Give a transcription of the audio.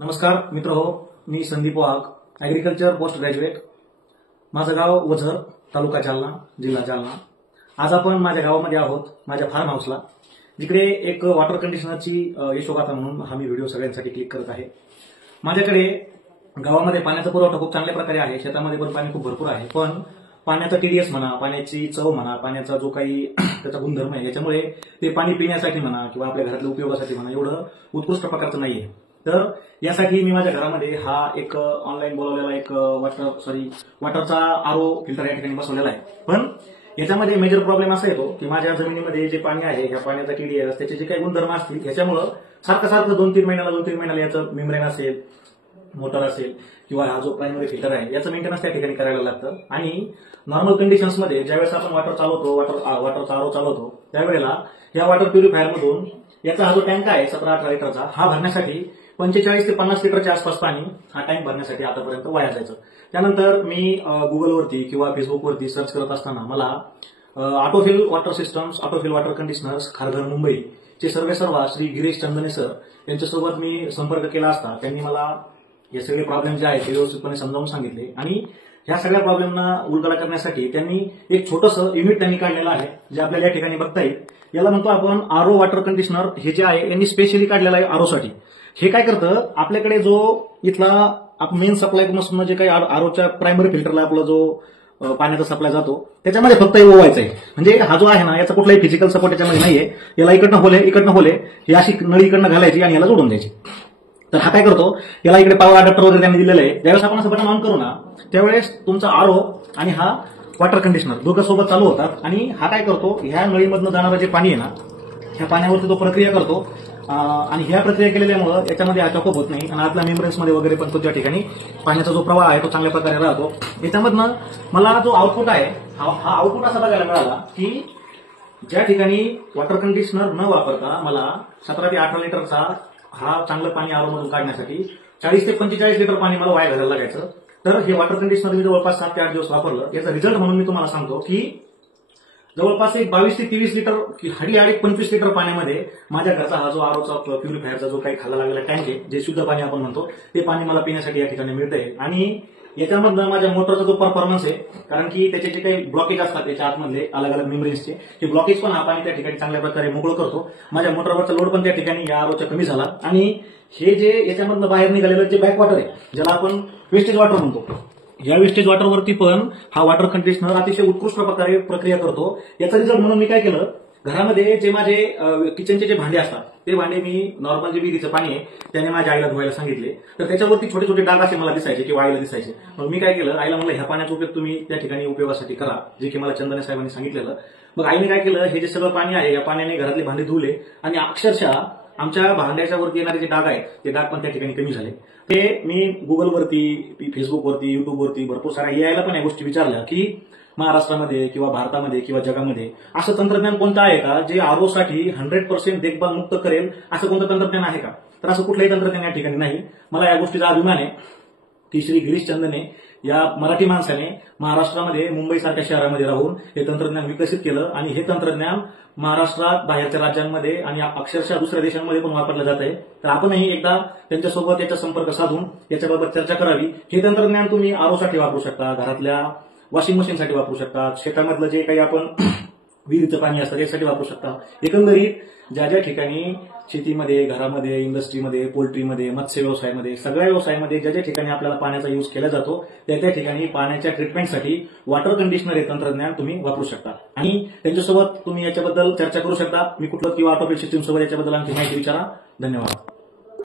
नमस्कार मित्र हो, मी संदीप वाघ, ॲग्रिकल्चर पोस्ट ग्रॅज्युएट. माझं गाव वझर, तालुका जालना, जिल्हा जालना. आज आपण माझ्या गावामध्ये आहोत, माझ्या फार्म हाऊसला, जिकडे एक वॉटर कंडिशनरची यशोगाथा म्हणून हा मी व्हिडिओ सगळ्यांसाठी क्लिक करत आहे. माझ्याकडे गावामध्ये पाण्याचा पुरवठा खूप चांगल्या प्रकारे आहे, शेतामध्ये पण पाणी खूप भरपूर आहे, पण पाण्याचा टीडीएस म्हणा, पाण्याची चव म्हणा, पाण्याचा जो काही त्याचा गुणधर्म आहे, याच्यामुळे ते पाणी पिण्यासाठी म्हणा किंवा आपल्या घरातल्या उपयोगासाठी म्हणा एवढं उत्कृष्ट प्रकारचं नाहीये. तर यासाठी मी माझ्या घरामध्ये हा एक ऑनलाईन बोलवलेला एक वॉटरचा आरओ फिल्टर या ठिकाणी बसवलेला आहे. पण याच्यामध्ये मेजर प्रॉब्लेम असा येतो की माझ्या जमिनीमध्ये जे पाणी आहे, ह्या पाण्याचा टीडीएस, त्याचे जे काही गुणधर्म असतील, ह्याच्यामुळे सारखं 2-3 महिन्याला याचं मेम्ब्रेन असेल, मोटर असेल किंवा हा जो प्रायमरी फिल्टर आहे, याचं मेंटेनन्स त्या ठिकाणी करायला लागतं. आणि नॉर्मल कंडिशन्समध्ये ज्यावेळेस आपण वॉटरचा आरओ चालवतो, त्यावेळेला या वॉटर प्युरिफायरमधून याचा हा जो टँक आहे 17-18 लिटरचा, हा भरण्यासाठी 45 ते 50 लिटरच्या आसपास पाणी हा टँक भरण्यासाठी आतापर्यंत वाया जायचं. त्यानंतर मी गुगलवरती किंवा फेसबुकवरती सर्च करत असताना मला autofill water systems, autofill water conditioners, Kharghar Mumbai चे सर्वेसर्वा श्री गिरीश चंदने सर यांच्यासोबत मी संपर्क केला असता त्यांनी मला हे सगळे प्रॉब्लेम जे आहेत ते व्यवस्थितपणे समजावून सांगितले. आणि ह्या सगळ्या प्रॉब्लेमना उलगडा करण्यासाठी त्यांनी एक छोटंसं युनिट त्यांनी काढलेलं आहे, जे आपल्याला या ठिकाणी बघता येईल. याला म्हणतो आपण आरओ वॉटर कंडिशनर. हे जे आहे यांनी स्पेशली काढलेलं आहे आरओसाठी. हे काय करतं, आपल्याकडे जो इथला मेन सप्लाय नसून जे काही आरओच्या प्रायमरी फिल्टरला आपला जो पाण्याचा सप्लाय जातो, त्याच्यामध्ये फक्त ओवायचं आहे. म्हणजे हा जो आहे ना, याचा कुठलाही फिजिकल सपोर्ट याच्यामध्ये नाहीये. याला इकडनं होले ही अशी नळी इकडनं घालायची आणि याला जोडून द्यायची. तर हा काय करतो, याला इकडे पॉवर अडॅप्टर वगैरे त्यांनी दिलेलं आहे. ज्यावेळेस आपण असं बटन ऑन करू ना, त्यावेळेस तुमचा आरओ आणि हा वॉटर कंडिशनर दोघं सोबत चालू होतात. आणि हा काय करतो, ह्या नळीमधनं जाणारं जे पाणी आहे ना, ह्या पाण्यावरती तो प्रक्रिया करतो. आणि ह्या प्रक्रिया केलेल्यामुळे याच्यामध्ये अटॉकअप होत नाही आणि आपल्या मेम्ब्रेन्समध्ये वगैरे पण तो त्या ठिकाणी पाण्याचा जो प्रवाह आहे तो चांगल्या प्रकारे राहतो. याच्यामधनं मला जो आउटपुट आहे, हा आउटपुट असा बघायला मिळाला की ज्या ठिकाणी वॉटर कंडिशनर न वापरता मला 17 ते 18 लिटरचा हा चांगलं पाणी आरोमधून काढण्यासाठी 40 ते 45 लिटर पाणी मला वाया घालायला लागायचं. तर हे वॉटर कंडिशनर मी जवळपास 7 ते 8 दिवस वापरलं. याचा रिझल्ट म्हणून मी तुम्हाला सांगतो की जवळपास एक 22 ते 23 लिटर, हडी 25 लिटर पाण्यामध्ये माझ्या घरचा हा जो आरओचा प्युरिफायरचा जो काही खाला लागलेला टँक आहे, जे शुद्ध पाणी आपण म्हणतो, ते पाणी मला पिण्यासाठी या ठिकाणी मिळतंय. आणि याच्यामधनं माझ्या मोटरचा जो परफॉर्मन्स आहे, कारण की त्याचे जे काही ब्लॉकेज असतात त्याच्या आतमधले अलग अलग मेम्ब्रेन्सचे, ते ब्लॉकेज पण हा पाणी त्या ठिकाणी चांगल्या प्रकारे मोकळं करतो. माझ्या मोटरवरचा लोड पण त्या ठिकाणी या आरओचा कमी झाला. आणि हे जे याच्यामधनं बाहेर निघालेलं जे बॅक वॉटर आहे, ज्याला आपण वेस्टेज वॉटर म्हणतो, या वेस्टेज वॉटरवरती पण हा वॉटर कंडिशनर अतिशय उत्कृष्ट प्रकारे प्रक्रिया करतो. याचा रिझल्ट म्हणून मी काय केलं, घरामध्ये जे माझे किचनचे जे भांडे असतात, ते भांडे मी नॉर्मल जे विहिरीचं पाणी आहे त्याने माझ्या आईला धुवायला सांगितले. तर त्याच्यावरती छोटे छोटे डाग असे मला दिसायचे किंवा आईला दिसायचे. मग मी काय केलं, आईला म्हणलं ह्या पाण्याचा उपयोग तुम्ही त्या ठिकाणी उपयोगासाठी करा, जे की मला चंदने साहेबांनी सांगितलेलं. मग आईने काय केलं, हे जे सगळं पाणी आहे या पाण्याने घरातले भांडे धुवले आणि अक्षरशः आमच्या भांड्याच्या वरती येणारे जे डाग आहेत ते डाग पण त्या ठिकाणी कमी झाले. ते मी गुगलवरती, फेसबुकवरती, युट्यूबवरती भरपूर साऱ्या यायला पण या गोष्टी विचारल्या की महाराष्ट्रामध्ये किंवा भारतामध्ये किंवा जगामध्ये असं तंत्रज्ञान कोणतं आहे का जे आरओसाठी 100% देखभाल मुक्त करेल, असं कोणतं तंत्रज्ञान आहे का? तर असं कुठलंही तंत्रज्ञान या ठिकाणी नाही. मला या गोष्टीचा अभिमान आहे की श्री गिरीश चंदने या मराठी माणसाने महाराष्ट्रामध्ये मुंबईसारख्या शहरामध्ये राहून हे तंत्रज्ञान विकसित केलं. आणि हे तंत्रज्ञान महाराष्ट्रात, बाहेरच्या राज्यांमध्ये आणि अक्षरशः दुसऱ्या देशांमध्ये पण वापरलं जात आहे. तर आपणही एकदा त्यांच्यासोबत याचा संपर्क साधून याच्याबाबत चर्चा करावी. हे तंत्रज्ञान तुम्ही आरओसाठी वापरू शकता, घरातल्या वॉशिंग मशीनसाठी वापरू शकता, शेतामधलं जे काही आपण विहिरीचं पाणी असतं त्यासाठी वापरू शकता. एकंदरीत ज्या ज्या ठिकाणी शेतीमध्ये, घरामध्ये, इंडस्ट्रीमध्ये, पोल्ट्रीमध्ये, मत्स्य व्यवसायामध्ये, सगळ्या व्यवसायामध्ये ज्या ज्या ठिकाणी आपल्याला पाण्याचा यूज केला जातो त्या त्या ठिकाणी पाण्याच्या ट्रीटमेंटसाठी वॉटर कंडिशनर हे तंत्रज्ञान तुम्ही वापरू शकता. आणि त्यांच्यासोबत तुम्ही याच्याबद्दल चर्चा करू शकता. मी कुठलं किंवा ऑटोफिल सिस्टीम सोबत याच्याबद्दल आणखी माहिती विचारा. धन्यवाद.